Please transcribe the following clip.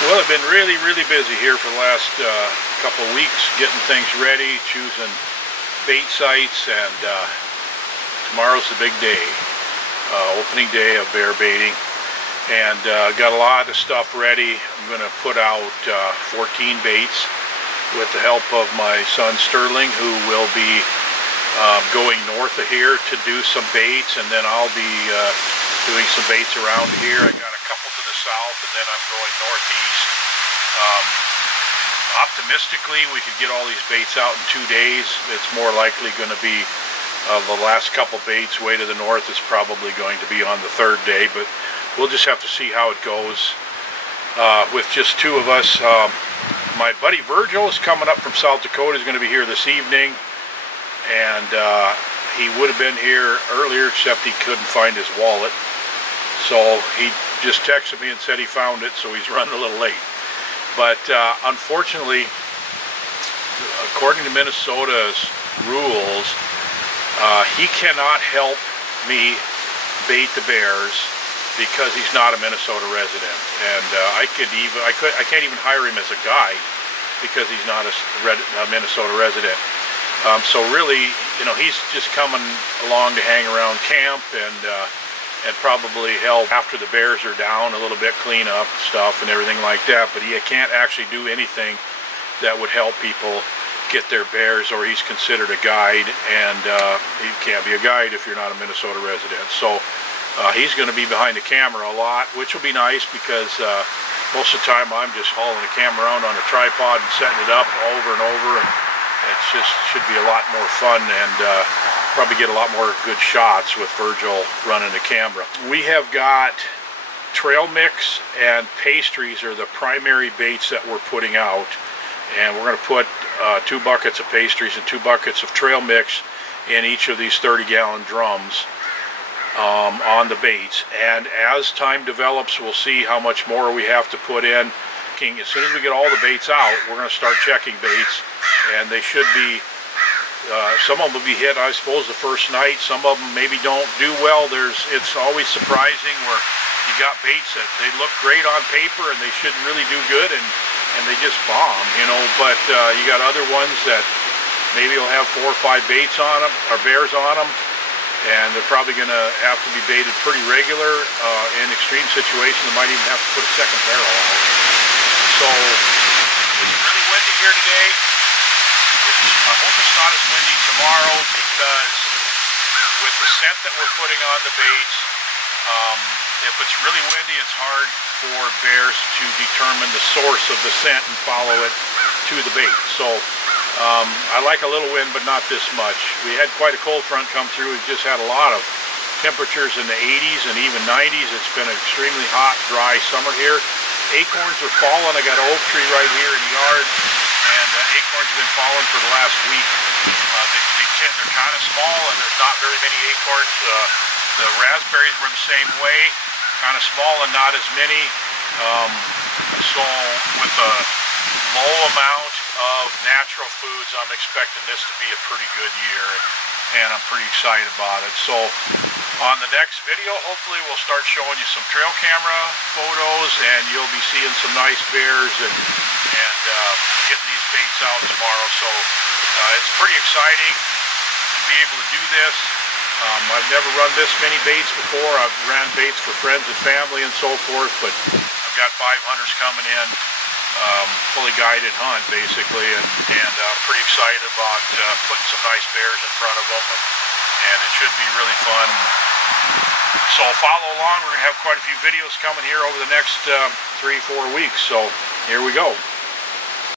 Well, I've been really busy here for the last couple of weeks, getting things ready, choosing bait sites, and tomorrow's the big day, opening day of bear baiting, and got a lot of stuff ready. I'm going to put out 14 baits with the help of my son Sterling, who will be going north of here to do some baits, and then I'll be doing some baits around here. I got a couple to the south, and then I'm going northeast. Optimistically, we could get all these baits out in 2 days. It's more likely going to be the last couple baits way to the north is probably going to be on the 3rd day, but we'll just have to see how it goes with just 2 of us. My buddy Virgil is coming up from South Dakota. He's going to be here this evening, and he would have been here earlier, except he couldn't find his wallet. So he just texted me and said he found it, so he's running a little late. But unfortunately, according to Minnesota's rules, he cannot help me bait the bears because he's not a Minnesota resident, and I can't even hire him as a guide because he's not a Minnesota resident. So really, you know, he's just coming along to hang around camp and probably help after the bears are down a little bit, clean up stuff and everything like that. But he can't actually do anything that would help people get their bears, or he's considered a guide, and you can't be a guide if you're not a Minnesota resident. So he's going to be behind the camera a lot, which will be nice because most of the time I'm just hauling the camera around on a tripod and setting it up over and over, and it just should be a lot more fun, and probably get a lot more good shots with Virgil running the camera. We have got trail mix and pastries are the primary baits that we're putting out, and we're going to put 2 buckets of pastries and 2 buckets of trail mix in each of these 30-gallon drums on the baits. And as time develops, we'll see how much more we have to put in. As soon as we get all the baits out, we're going to start checking baits, and they should be some of them will be hit, I suppose, the first night. Some of them maybe don't do well. It's always surprising where you got baits that they look great on paper and they shouldn't really do good, and they just bomb, you know. But you got other ones that maybe will have 4 or 5 baits on them, or bears on them, and they're probably going to have to be baited pretty regular. In extreme situations, they might even have to put a second barrel out. So it's really windy here today. I hope it's not as windy tomorrow, because with the scent that we're putting on the baits, if it's really windy, it's hard for bears to determine the source of the scent and follow it to the bait. So I like a little wind, but not this much. We had quite a cold front come through. We've just had a lot of temperatures in the 80s and even 90s. It's been an extremely hot, dry summer here. Acorns are falling. I got an oak tree right here in the yard, and acorns have been falling for the last week. They're kind of small, and there's not very many acorns. The raspberries were the same way, kind of small and not as many. So with a low amount of natural foods, I'm expecting this to be a pretty good year, and I'm pretty excited about it. So on the next video, hopefully we'll start showing you some trail camera photos, and you'll be seeing some nice bears and getting these baits out tomorrow. So it's pretty exciting to be able to do this. I've never run this many baits before. I've ran baits for friends and family and so forth, but I've got 5 hunters coming in, fully guided hunt basically, and I'm pretty excited about putting some nice bears in front of them, and it should be really fun. So follow along. We're going to have quite a few videos coming here over the next 3-4 weeks, so here we go.